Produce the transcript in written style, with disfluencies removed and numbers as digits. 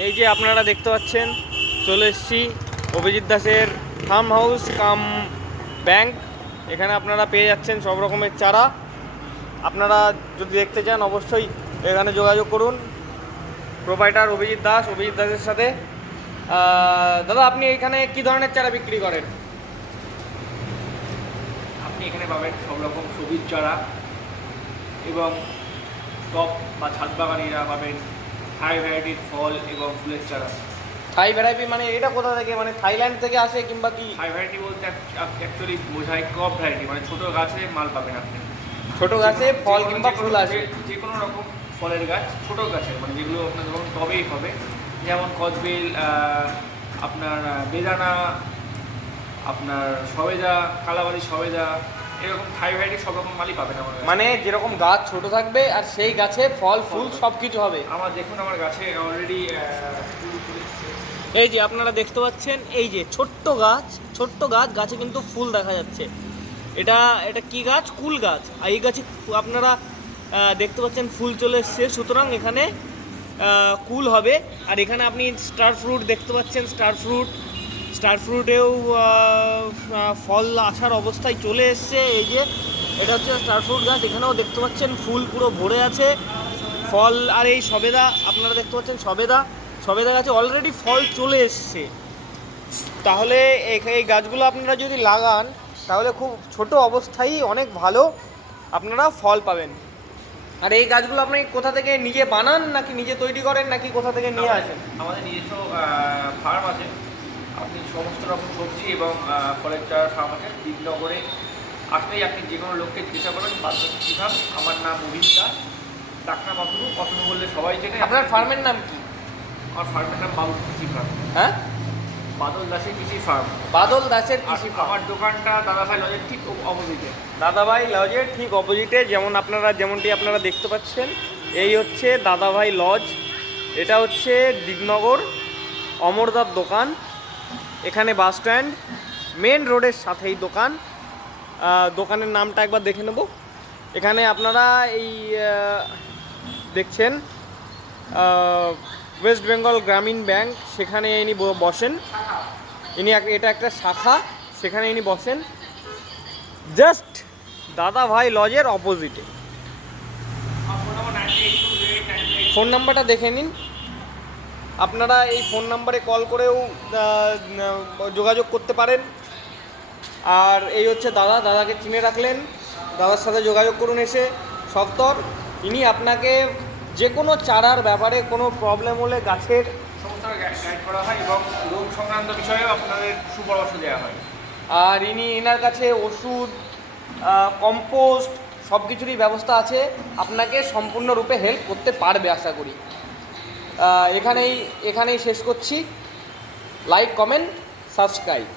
এই যে আপনারা দেখতে পাচ্ছেন চলে এসেছি অভিজিৎ দাসের ফার্ম হাউস কাম ব্যাংক। এখানে আপনারা পেয়ে যাচ্ছেন সব রকমের চারা। আপনারা যদি দেখতে চান অবশ্যই এখানে যোগাযোগ করুন প্রোপাইটার অভিজিৎ দাসের সাথে। দাদা, আপনি এখানে কী ধরনের চারা বিক্রি করেন? আপনি এখানে পাবেন সব রকম সবুজ চারা এবং টপ বা ছাদ বাগানিরা পাবেন থাই ভ্যারাইটির ফল এবং ফুলের চারা। থাই ভ্যারাইটি মানে এটা কোথা থেকে, মানে থাইল্যান্ড থেকে আসে কিংবা কি? থাই ভ্যারাইটি বলতে অ্যাকচুয়ালি বোঝায় ক্রপ ভ্যারাইটি, মানে ছোটো গাছে মাল পাবেন আপনি। ছোট গাছে ফল কিংবা ফুল আসে? যে কোনো রকম ফলের গাছ ছোটো গাছের, মানে যেগুলো আপনার ধরুন টবেই হবে, যেমন কদবেল, আপনার বেদানা, আপনার সবেদা, কালাবাড়ি সবেদা, এরকম থাই ভ্যারাইটি সব রকম মালই পাবেন আমার কাছে। মানে যেরকম গাছ ছোট থাকবে আর সেই গাছে ফল ফুল সব কিছু হবে। আমার দেখুন, আমার গাছে অলরেডি ফুল চলে এসছে। এই যে আপনারা দেখতে পাচ্ছেন, এই যে ছোট্ট গাছ, গাছে কিন্তু ফুল দেখা যাচ্ছে। এটা কি গাছ? কুল গাছ। আর এই গাছে আপনারা দেখতে পাচ্ছেন ফুল চলে এসছে, সুতরাং এখানে কুল হবে। আর এখানে আপনি স্টার ফ্রুট দেখতে পাচ্ছেন, স্টার ফ্রুটেও ফল আসার অবস্থায় চলে এসছে। এই যে এটা হচ্ছে স্টার ফ্রুট গাছ, এখানেও দেখতে পাচ্ছেন ফুল পুরো ভরে আছে ফল। আর এই সবেদা আপনারা দেখতে পাচ্ছেন, সবেদা গাছে অলরেডি ফল চলে এসছে। তাহলে এই গাছগুলো আপনারা যদি লাগান তাহলে খুব ছোট অবস্থায় অনেক ভালো আপনারা ফল পাবেন। আর এই গাছগুলো আপনি কোথা থেকে নিজে বানান নাকি নিজে তৈরি করেন নাকি কোথা থেকে নিয়ে আসেন? আমাদের নিজস্ব ফার্ম আছে। আপনি সমস্ত রকম সবজি এবং ফলের চারা ফার্ম আছে দীপনগরে। আসলেই আপনি যে কোনো লোককে জিজ্ঞাসা করবেন বাদল কৃষি ফার্ম। আমার নাম অভিজিৎ দাস, ডাকনাম অতনু বললে সবাই চেনে। আপনার ফার্মের নাম কি? আমার ফার্মের নাম বাদল কৃষি ফার্ম। হ্যাঁ, বাদল দাসের কৃষি ফার্ম। বাদল দাসের কৃষি ফার্ম। আমার দোকানটা দাদাভাই লজের ঠিক অপোজিটে। দাদাভাই লজের ঠিক অপোজিটে, যেমনটি আপনারা দেখতে পাচ্ছেন, এই হচ্ছে দাদাভাই লজ। এটা হচ্ছে দীপনগর অমরদার দোকান। এখানে বাস স্ট্যান্ড, মেন রোডের সাথেই দোকান। দোকানের নামটা একবার দেখে নেব। এখানে আপনারা এই দেখছেন ওয়েস্ট বেঙ্গল গ্রামীণ ব্যাংক, সেখানে ইনি বসেন। এটা একটা শাখা, সেখানে ইনি বসেন জাস্ট দাদাভাই লজের অপোজিটে। ফোন নাম্বারটা দেখে নিন। আপনারা এই ফোন নাম্বারে কল করেও যোগাযোগ করতে পারেন। আর এই হচ্ছে দাদাকে চিনে রাখলেন, দাদার সাথে যোগাযোগ করুন এসে সত্তর। ইনি আপনাকে যে কোনো চারার ব্যাপারে কোনো প্রবলেম হলে গাছের সমস্ত গাইড করা হয় এবং রোগ সংক্রান্ত বিষয়েও আপনাদের সুপরামর্শ দেওয়া হয়। আর এনার কাছে ওষুধ, কম্পোস্ট সব কিছুরই ব্যবস্থা আছে। আপনাকে সম্পূর্ণরূপে হেল্প করতে পারবে আশা করি। এখানেই শেষ করছি। Like, comment, subscribe.